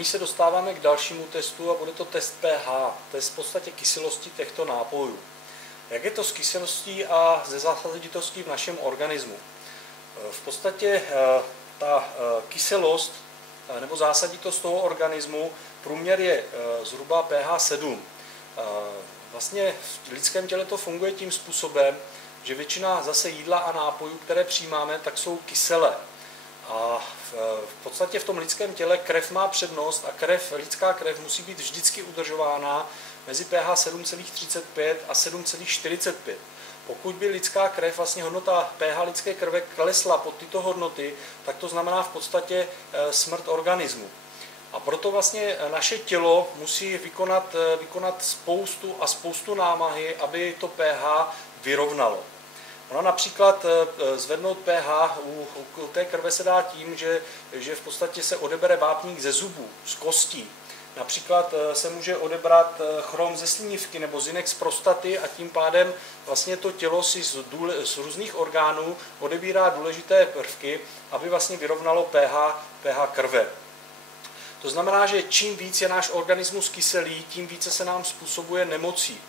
nyní se dostáváme k dalšímu testu a bude to test pH, test v podstatě kyselosti těchto nápojů. Jak je to s kyselostí a ze zásaditostí v našem organismu? V podstatě ta kyselost nebo zásaditost toho organismu, průměr je zhruba pH 7. Vlastně v lidském těle to funguje tím způsobem, že většina zase jídla a nápojů, které přijímáme, tak jsou kyselé. A v podstatě v tom lidském těle krev má přednost a lidská krev musí být vždycky udržována mezi pH 7,35 a 7,45. Pokud by lidská krev, vlastně hodnota pH lidské krve klesla pod tyto hodnoty, tak to znamená v podstatě smrt organismu. A proto vlastně naše tělo musí vykonat spoustu námahy, aby to pH vyrovnalo. Ono například zvednout pH u té krve se dá tím, že v podstatě se odebere vápník ze zubů, z kostí. Například se může odebrat chrom ze slinivky nebo zinek z prostaty a tím pádem vlastně to tělo si z různých orgánů odebírá důležité prvky, aby vlastně vyrovnalo pH krve. To znamená, že čím víc je náš organismus kyselý, tím více se nám způsobuje nemocí.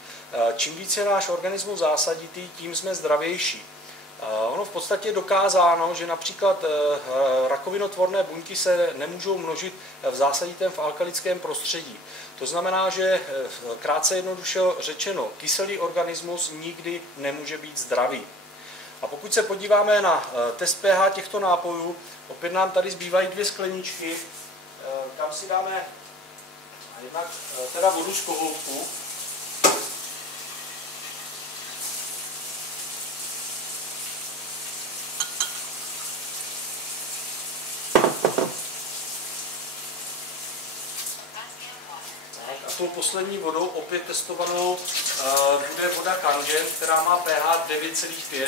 Čím více je náš organismus zásaditý, tím jsme zdravější. Ono v podstatě je dokázáno, že například rakovinotvorné buňky se nemůžou množit v zásaditém v alkalickém prostředí. To znamená, že krátce jednoduše řečeno, kyselý organismus nikdy nemůže být zdravý. A pokud se podíváme na test pH těchto nápojů, opět nám tady zbývají dvě skleničky, kam si dáme jednak teda vodu z kohoutku. A tou poslední vodou, opět testovanou, bude voda Kangen, která má pH 9,5.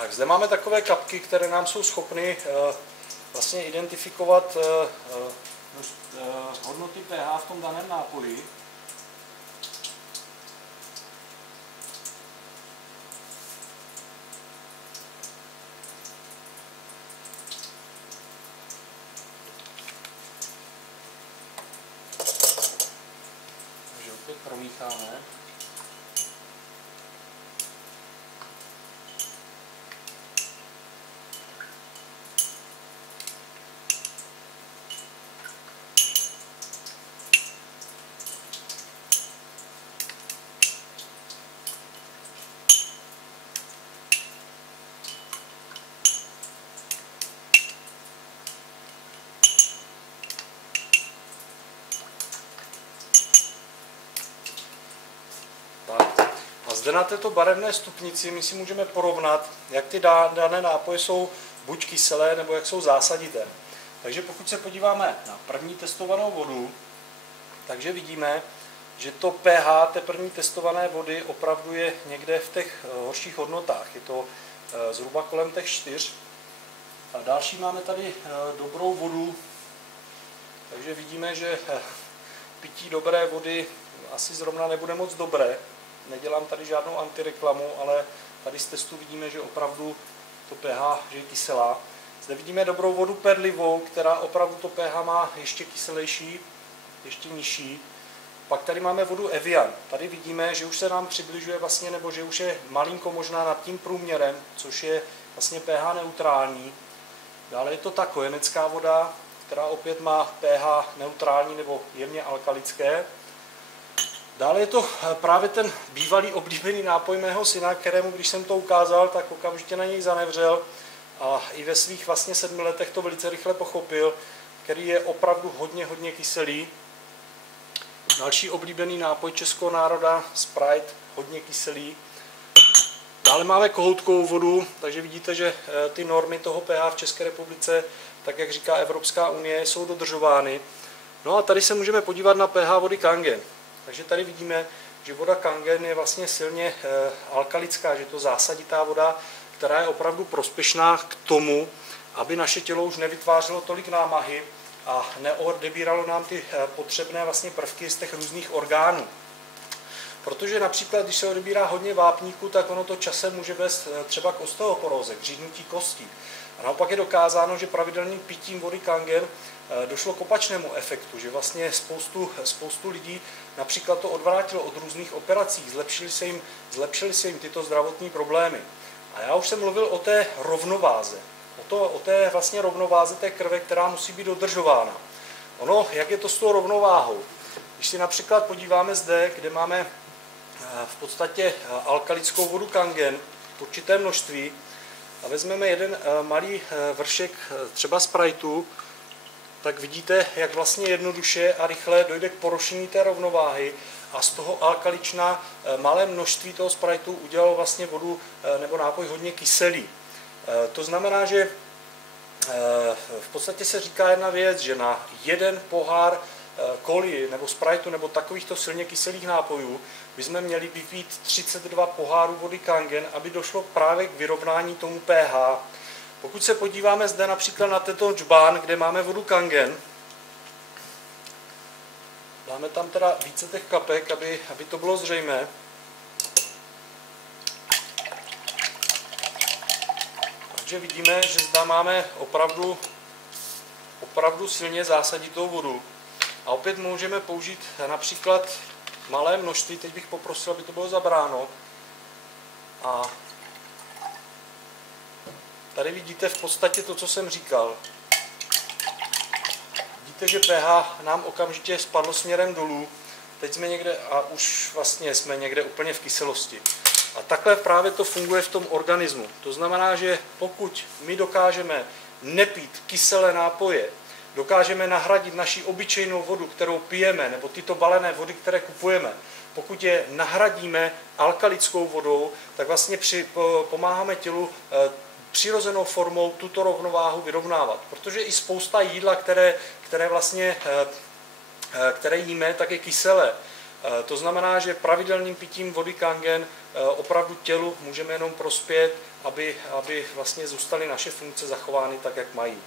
Tak, zde máme takové kapky, které nám jsou schopny vlastně identifikovat hodnoty pH v tom daném nápoji. Takže opět promícháme. A zde na této barevné stupnici my si můžeme porovnat, jak ty dané nápoje jsou buď kyselé, nebo jak jsou zásadité. Takže pokud se podíváme na první testovanou vodu, takže vidíme, že to pH té první testované vody opravdu je někde v těch horších hodnotách. Je to zhruba kolem těch 4. A další máme tady dobrou vodu, takže vidíme, že pití dobré vody asi zrovna nebude moc dobré. Nedělám tady žádnou antireklamu, ale tady z testu vidíme, že opravdu to pH že je kyselá. Zde vidíme dobrou vodu Perlivou, která opravdu to pH má ještě kyselější, ještě nižší. Pak tady máme vodu Evian. Tady vidíme, že už se nám přibližuje vlastně, nebo že už je malinko možná nad tím průměrem, což je vlastně pH neutrální. Dále je to ta kojenecká voda, která opět má pH neutrální nebo jemně alkalické. Dále je to právě ten bývalý oblíbený nápoj mého syna, kterému, když jsem to ukázal, tak okamžitě na něj zanevřel a i ve svých vlastně 7 letech to velice rychle pochopil, který je opravdu hodně kyselý. Další oblíbený nápoj českého národa, Sprite, hodně kyselý. Dále máme kohoutkovou vodu, takže vidíte, že ty normy toho pH v České republice, tak jak říká Evropská unie, jsou dodržovány. No a tady se můžeme podívat na pH vody Kangen. Takže tady vidíme, že voda Kangen je vlastně silně alkalická, že to zásaditá voda, která je opravdu prospěšná k tomu, aby naše tělo už nevytvářelo tolik námahy a neodebíralo nám ty potřebné vlastně prvky z těch různých orgánů. Protože například, když se odebírá hodně vápníku, tak ono to časem může vést třeba k osteoporóze, k řídnutí kostí. A naopak je dokázáno, že pravidelným pitím vody Kangen došlo k opačnému efektu, že vlastně spoustu lidí například to odvrátilo od různých operací, zlepšily se jim tyto zdravotní problémy. A já už jsem mluvil o té rovnováze, o té vlastně rovnováze té krve, která musí být dodržována. Ono, jak je to s tou rovnováhou? Když si například podíváme zde, kde máme v podstatě alkalickou vodu Kangen v určitém množství a vezmeme jeden malý vršek třeba Spriteu, tak vidíte, jak vlastně jednoduše a rychle dojde k porušení té rovnováhy a z toho alkalična malé množství toho Spriteu udělalo vlastně vodu nebo nápoj hodně kyselý. To znamená, že v podstatě se říká jedna věc, že na jeden pohár Coly nebo Spriteu nebo takovýchto silně kyselých nápojů bychom měli vypít 32 pohárů vody Kangen, aby došlo právě k vyrovnání tomu pH. Pokud se podíváme zde například na tento džbán, kde máme vodu Kangen, dáme tam teda více těch kapek, aby to bylo zřejmé. Takže vidíme, že zde máme opravdu silně zásaditou vodu. A opět můžeme použít například malé množství, teď bych poprosil, aby to bylo zabráno. A tady vidíte v podstatě to, co jsem říkal. Vidíte, že pH nám okamžitě spadlo směrem dolů. Teď jsme někde a už vlastně jsme někde úplně v kyselosti. A takhle právě to funguje v tom organismu. To znamená, že pokud my dokážeme nepít kyselé nápoje, dokážeme nahradit naši obyčejnou vodu, kterou pijeme, nebo tyto balené vody, které kupujeme, pokud je nahradíme alkalickou vodou, tak vlastně pomáháme tělu přirozenou formou tuto rovnováhu vyrovnávat. Protože i spousta jídla, které jíme, tak je kyselé. To znamená, že pravidelným pitím vody Kangen opravdu tělu můžeme jenom prospět, aby vlastně zůstaly naše funkce zachovány tak, jak mají.